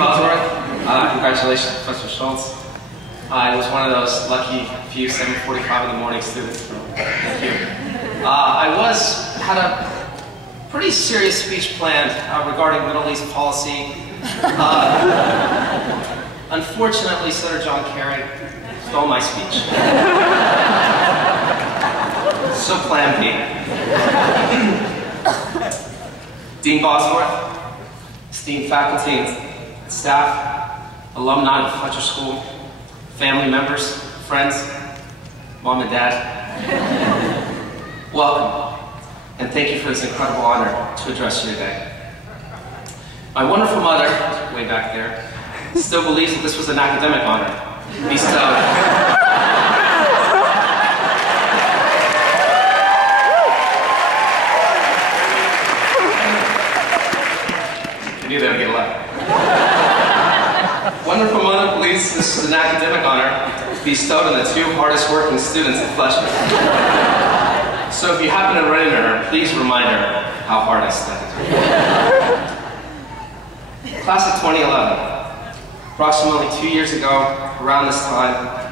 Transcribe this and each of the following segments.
Bosworth. Congratulations, Professor Schultz. I was one of those lucky few 7:45 in the morning students. Thank you. I had a pretty serious speech planned regarding Middle East policy. Unfortunately, Senator John Kerry stole my speech. So plan B. Dean Bosworth, esteemed faculty and staff, alumni of Fletcher School, family members, friends, mom and dad, welcome, and thank you for this incredible honor to address you today. My wonderful mother, way back there, still believes that this was an academic honor bestowed. I knew they would get a laugh. Wonderful mother believes this is an academic honor bestowed on the two hardest working students at Fletcher. So if you happen to run into her, please remind her how hard I studied. Class of 2011, approximately 2 years ago, around this time,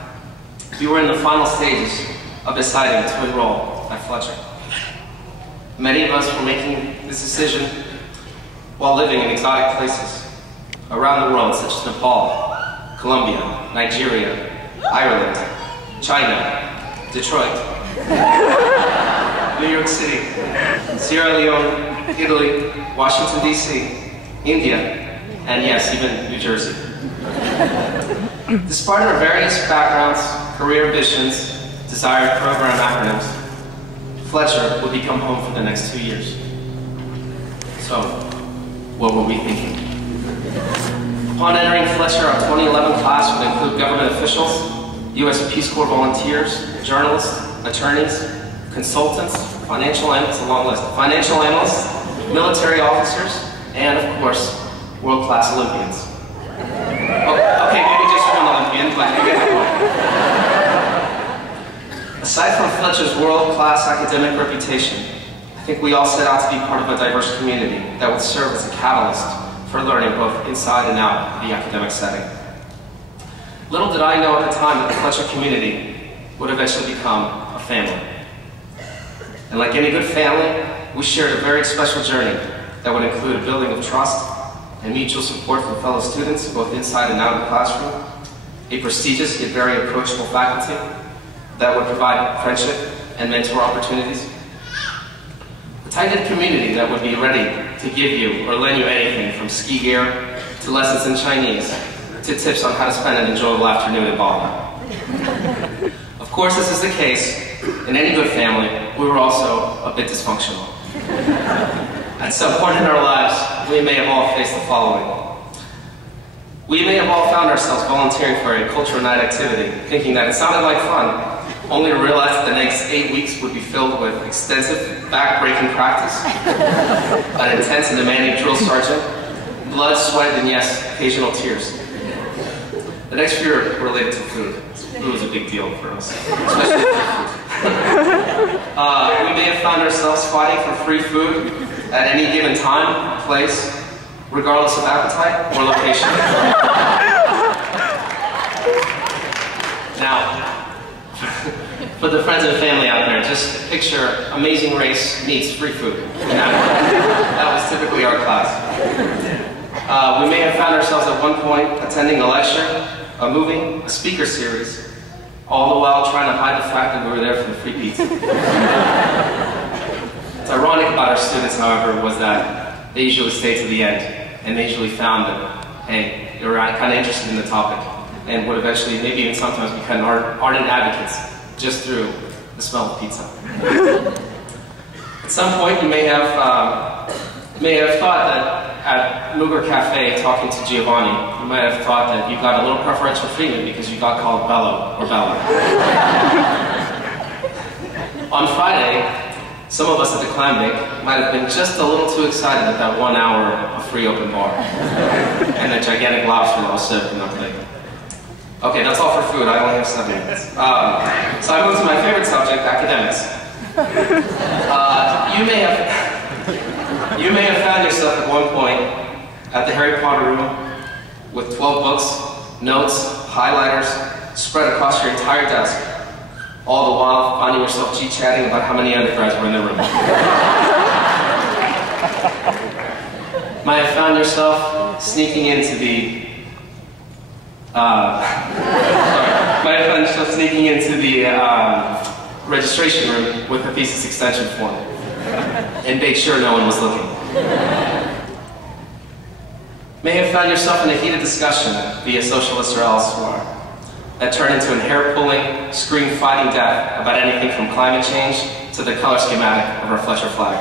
we were in the final stages of deciding to enroll at Fletcher. Many of us were making this decision while living in exotic places around the world, such as Nepal, Colombia, Nigeria, Ireland, China, Detroit, New York City, Sierra Leone, Italy, Washington, D.C., India, and yes, even New Jersey. Despite our various backgrounds, career ambitions, desired program acronyms, Fletcher would become home for the next 2 years. So, what were we thinking? Upon entering Fletcher, our 2011 class would include government officials, U.S. Peace Corps volunteers, journalists, attorneys, consultants, financial analysts, a long list, financial analysts, military officers, and of course, world-class Olympians. Okay, maybe just one Olympian, but you get the point. Aside from Fletcher's world-class academic reputation, I think we all set out to be part of a diverse community that would serve as a catalyst for learning both inside and out of the academic setting. Little did I know at the time that the Fletcher community would eventually become a family. And like any good family, we shared a very special journey that would include a building of trust and mutual support from fellow students, both inside and out of the classroom, a prestigious yet very approachable faculty that would provide friendship and mentor opportunities, a tight-knit community that would be ready to give you or lend you anything from ski gear to lessons in Chinese to tips on how to spend an enjoyable afternoon in Bali. Of course, this is the case. In any good family, we were also a bit dysfunctional. At some point in our lives, we may have all faced the following. We may have all found ourselves volunteering for a cultural night activity, thinking that it sounded like fun, only to realize that the next 8 weeks would be filled with extensive back-breaking practice, an intense and demanding drill sergeant, blood, sweat, and yes, occasional tears. The next few are related to food. Food was a big deal for us, especially we may have found ourselves fighting for free food at any given time, place, regardless of appetite or location. Now, for the friends and family out there, just picture Amazing Race meets free food. That was typically our class. We may have found ourselves at one point attending a lecture, a movie, a speaker series, all the while trying to hide the fact that we were there for the free pizza. What's ironic about our students, however, was that they usually stayed to the end, and they usually found that, hey, they were kind of interested in the topic, and would eventually, maybe even sometimes, become ardent advocates just through the smell of pizza. At some point, you may have thought that at Muger Cafe, talking to Giovanni, you might have thought that you got a little preferential treatment because you got called Bello or Bella. On Friday, some of us at the clam bake might have been just a little too excited at that 1 hour of free open bar and the gigantic lobster that was served in our plate. Okay, that's all for food. I only have 7 minutes. So I move to my favorite subject, academics. You may have found yourself at one point at the Harry Potter room, with 12 books, notes, highlighters, spread across your entire desk, all the while finding yourself chit-chatting about how many undergrads were in the room. Might have found yourself sneaking into the registration room with a thesis extension form and made sure no one was looking. May have found yourself in a heated discussion via socialists or elsewhere that turned into an hair-pulling, scream-fighting death about anything from climate change to the color schematic of our Fletcher flag.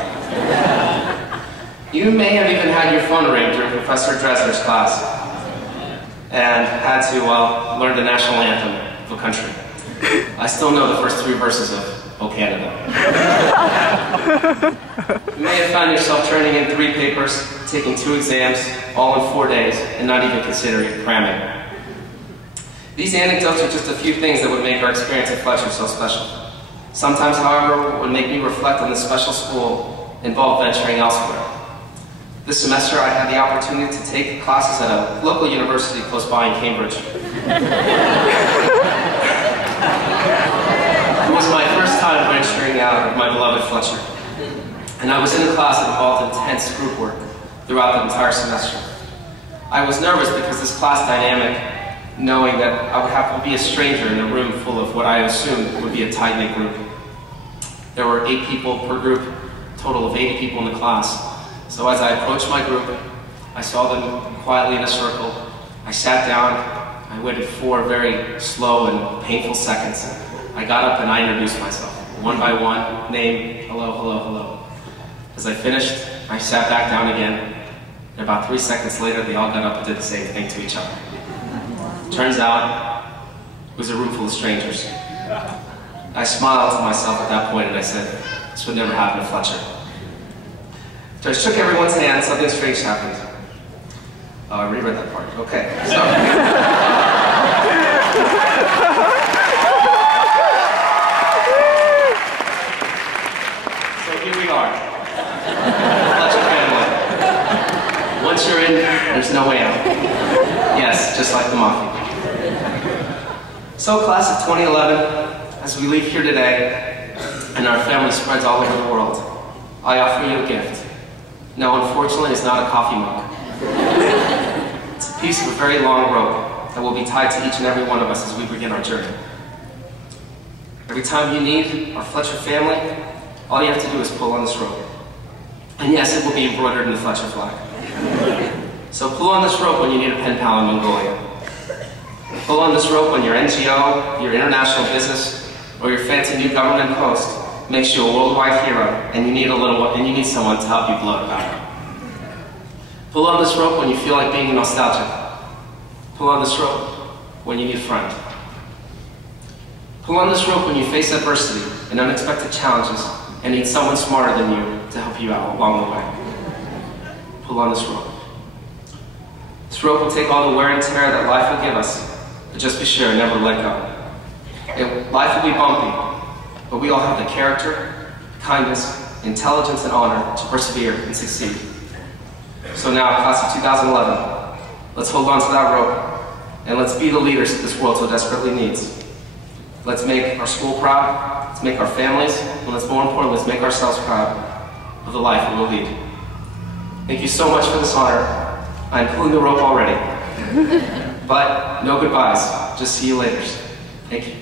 You may have even had your phone ring during Professor Dresner's class and had to, learn the national anthem of a country. I still know the first 3 verses of "O Canada." You may have found yourself turning in 3 papers, taking 2 exams, all in 4 days, and not even considering cramming. These anecdotes are just a few things that would make our experience at Fletcher so special. Sometimes, however, what would make me reflect on this special school involved venturing elsewhere. This semester, I had the opportunity to take classes at a local university close by in Cambridge. It was my first time venturing out of my beloved Fletcher, and I was in a class that involved intense group work throughout the entire semester. I was nervous because this class dynamic, knowing that I would have to be a stranger in a room full of what I assumed would be a tight-knit group. There were 8 people per group, a total of 80 people in the class. So as I approached my group, I saw them quietly in a circle. I sat down, I waited 4 very slow and painful seconds. I got up and I introduced myself, one by one, name, hello, hello, hello. As I finished, I sat back down again, and about 3 seconds later, they all got up and did the same thing to each other. Turns out, it was a room full of strangers. I smiled to myself at that point and I said, this would never happen at Fletcher. So I shook everyone's hand, something strange happened. Oh, I reread that part. Okay, so. So here we are. Fletcher family. Once you're in, there's no way out. Yes, just like the mafia. So class of 2011, as we leave here today, and our family spreads all over the world, I offer you a gift. No, unfortunately, it's not a coffee mug. It's a piece of a very long rope that will be tied to each and every one of us as we begin our journey. Every time you need our Fletcher family, all you have to do is pull on this rope. And yes, it will be embroidered in the Fletcher flag. So pull on this rope when you need a pen pal in Mongolia. Pull on this rope when your NGO, your international business, or your fancy new government post makes you a worldwide hero, and you need someone to help you blow it out. Pull on this rope when you feel like being nostalgic. Pull on this rope when you need a friend. Pull on this rope when you face adversity and unexpected challenges and need someone smarter than you to help you out along the way. Pull on this rope. This rope will take all the wear and tear that life will give us, but just be sure and never let go. Life will be bumpy, but we all have the character, kindness, intelligence, and honor to persevere and succeed. So now, class of 2011, let's hold on to that rope, and let's be the leaders that this world so desperately needs. Let's make our school proud, let's make our families, and let's more importantly, let's make ourselves proud of the life we will lead. Thank you so much for this honor. I'm pulling the rope already. But no goodbyes, just see you later. Thank you.